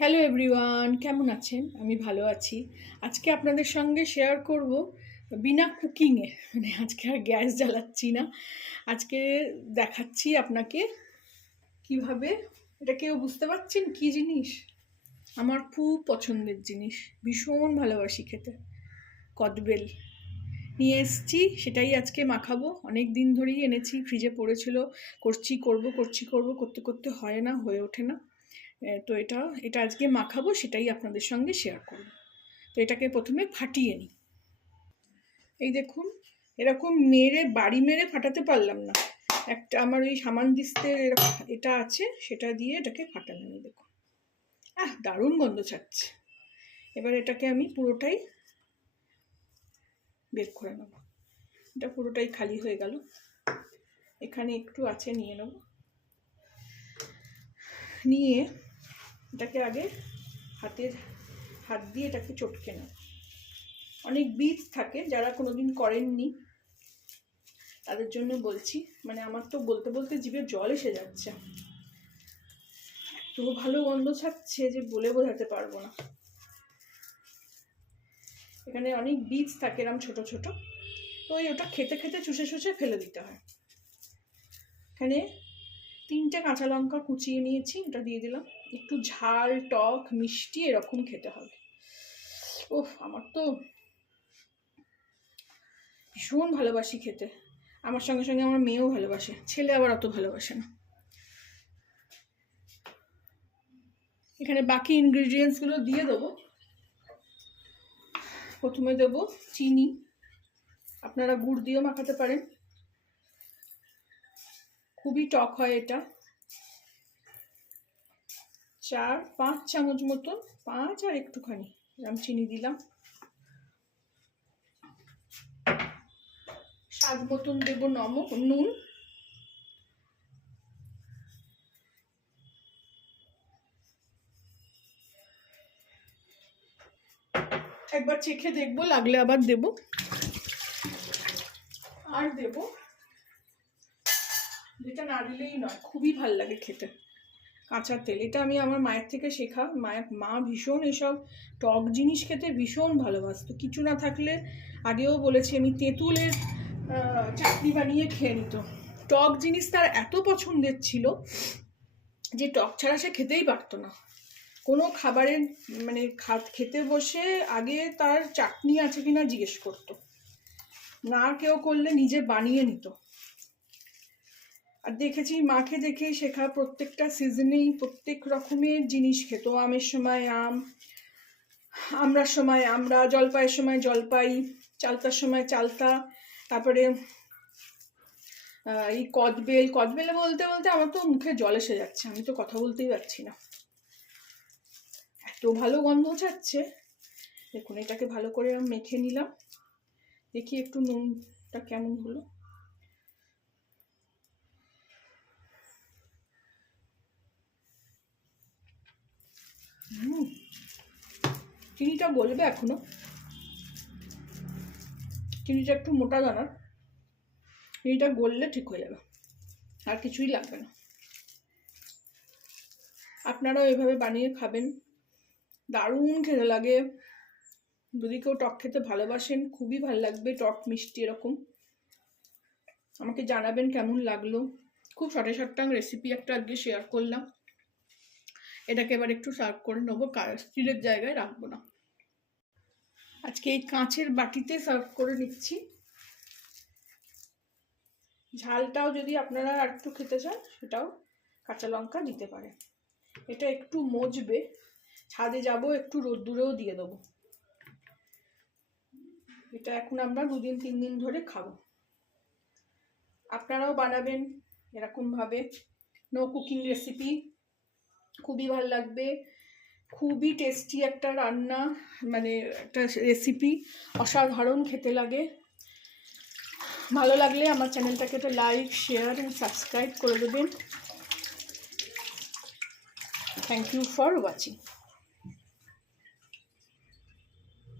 Hello everyone, কেমন আছেন? আমি ভালো আছি। আজকে আপনাদের সঙ্গে শেয়ার করব বিনা কুকিংয়ে, মানে আজকে আর গ্যাস জ্বালাচ্ছি না। আজকে দেখাচ্ছি আপনাকে কিভাবে, এটা কেউ বুঝতে পারছেন কী জিনিস? আমার খুব পছন্দের জিনিস, ভীষণ ভালোবাসি খেতে। কদবেল নিয়ে এসছি, সেটাই আজকে মাখাবো। অনেক দিন ধরেই এনেছি, ফ্রিজে পড়েছিল, করতে করতে হয় না, হয়ে ওঠে না। তো এটা আজকে মাখাবো, সেটাই আপনাদের সঙ্গে শেয়ার করব। তো এটাকে প্রথমে ফাটিয়ে নিই। এই দেখুন, এরকম বাড়ি মেরে ফাটাতে পারলাম না। একটা আমার ওই সামান দিস্তের এটা আছে, সেটা দিয়ে এটাকে ফাটালাম। দেখুন, দারুণ গন্ধ ছাড়ছে। এবার এটাকে আমি পুরোটাই বের করে নেব। এটা পুরোটাই খালি হয়ে গেল, এখানে একটু আছে, নিয়ে নেব। নিয়ে এটাকে আগে হাত দিয়ে এটাকে চটকে নেব। অনেক বীজ থাকে, যারা কোনোদিন করেননি তাদের জন্য বলছি। মানে আমার তো বলতে বলতে জিভে জল এসে যাচ্ছে, এত ভালো গন্ধ ছাড়ছে যে বলে বোঝাতে পারবো না। এখানে অনেক বীজ থাকে এরকম ছোট ছোট, তো ওটা খেতে খেতে চুষে ফেলে দিতে হয়। এখানে 3টে কাঁচা লঙ্কা কুচিয়ে নিয়েছি, এটা দিয়ে দিলাম। একটু ঝাল, টক, মিষ্টি এরকম খেতে হবে। ওহ, আমার তো ভীষণ ভালোবাসি খেতে। আমার সঙ্গে সঙ্গে আমার মেয়েও ভালোবাসে, ছেলে আবার অত ভালোবাসে না। এখানে বাকি ইনগ্রিডিয়েন্টসগুলো দিয়ে দেবো। প্রথমে দেবো চিনি, আপনারা গুড় দিয়েও মাখাতে পারেন, খুবই টক হয় এটা। 4-5 চামচ মতন, 5 আর একটুখানি এরকম চিনি দিলাম। স্বাদ মতন দেবো নুন। একবার চেখে দেখবো, লাগলে আবার দেবো। আর দেবো, যেটা না দিলেই নয়, খুবই ভাল লাগে খেতে, কাঁচা তেল। এটা আমি আমার মায়ের থেকে শেখা। মা ভীষণ এসব টক জিনিস খেতে ভীষণ ভালোবাসতো। কিছু না থাকলে, আগেও বলেছি আমি, তেঁতুলের চাটনি বানিয়ে খেয়ে নিত। টক জিনিস তার এত পছন্দের ছিল যে টক ছাড়া সে খেতেই পারতো না। কোনো খাবারের মানে খেতে বসে আগে তার চাটনি আছে কিনা জিজ্ঞেস করতো, না কেউ করলে নিজে বানিয়ে নিত। আর দেখেছি মাকে দেখেই শেখা, প্রত্যেকটা সিজনেই প্রত্যেক রকমের জিনিস খেত। আমের সময় আম, আমড়ার সময় আমড়া, জলপাইয়ের সময় জলপাই, চালতার সময় চালতা। তারপরে এই কদবেলে বলতে বলতে আমার তো মুখে জল এসে যাচ্ছে, আমি তো কথা বলতেই পারছি না, এত ভালো গন্ধ ছাড়ছে। দেখুন, এটাকে ভালো করে মেখে নিলাম। দেখি একটু নুনটা কেমন হলো। চিনিটা গলবে এখনো, চিনিটা একটু মোটা দানার, চিনিটা গললে ঠিক হয়ে যাবে, আর কিছুই লাগবে না। আপনারাও এভাবে বানিয়ে খাবেন, দারুণ খেতে লাগে। যদি কেউ টক খেতে ভালোবাসেন, খুবই ভালো লাগবে, টক মিষ্টি এরকম। আমাকে জানাবেন কেমন লাগলো। খুব শর্টাং রেসিপি একটা আজকে শেয়ার করলাম। এটাকে এবার একটু সার্ভ করে নেবো, স্টিলের জায়গায় রাখবো না। আজকে এই কাঁচের বাটিতে সার্ভ করে নিচ্ছি। ঝালটাও যদি আপনারা আর একটু খেতে চান, সেটাও কাঁচা লঙ্কা দিতে পারেন। এটা একটু মজবে, ছাদে যাব, একটু রোদ্দুরেও দিয়ে দেবো। এটা এখন আমরা 2-3 দিন ধরে খাবো। আপনারাও বানাবেন এরকমভাবে, নো কুকিং রেসিপি, খুবই ভালো লাগবে। খুবই টেস্টি একটা রান্না, মানে একটা রেসিপি, অসাধারণ খেতে লাগে। ভালো লাগলে আমার চ্যানেলটাকে একটা লাইক, শেয়ার এবং সাবস্ক্রাইব করে দেবেন। Thank you for watching.